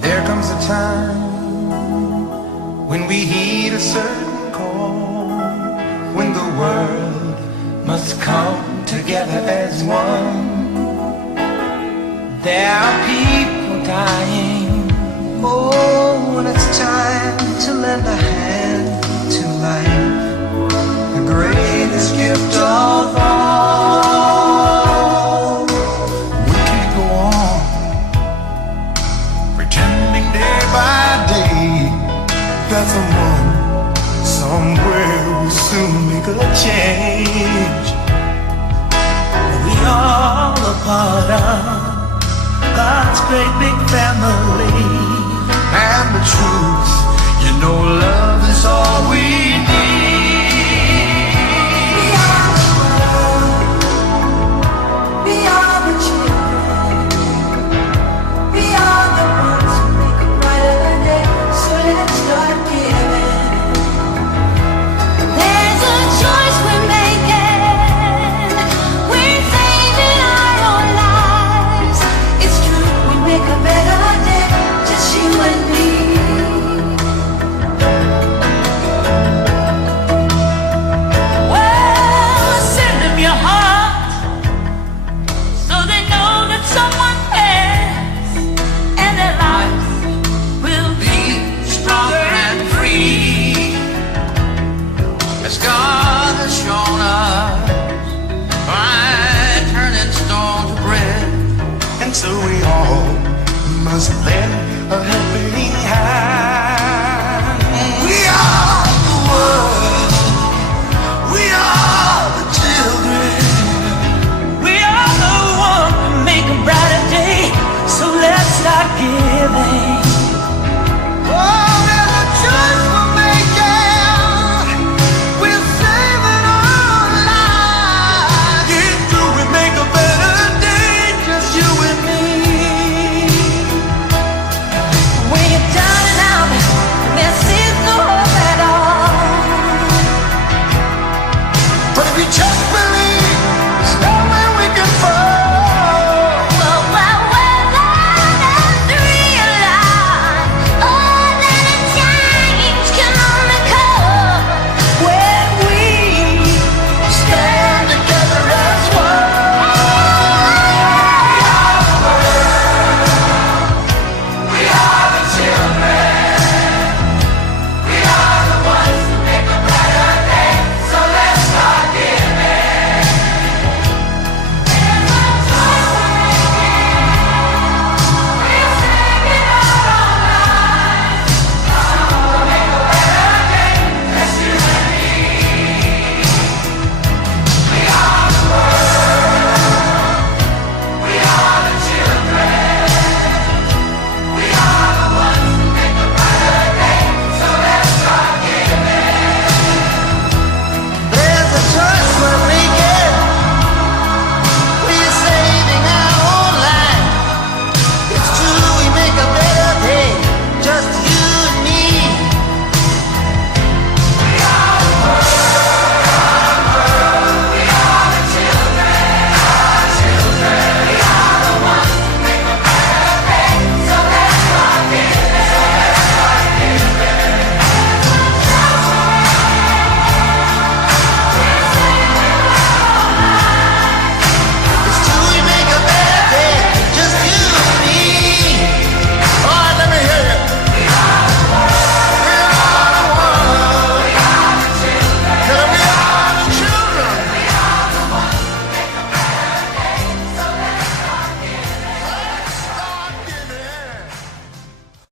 There comes a time when we heed a certain call, when the world must come together as one. There are people dying. Oh, when it's time to lend a hand to life, the greatest gift of all. We can't go on pretending day by day that someone somewhere will soon make a change. We all a part of God's great big family, and the truth, you know, love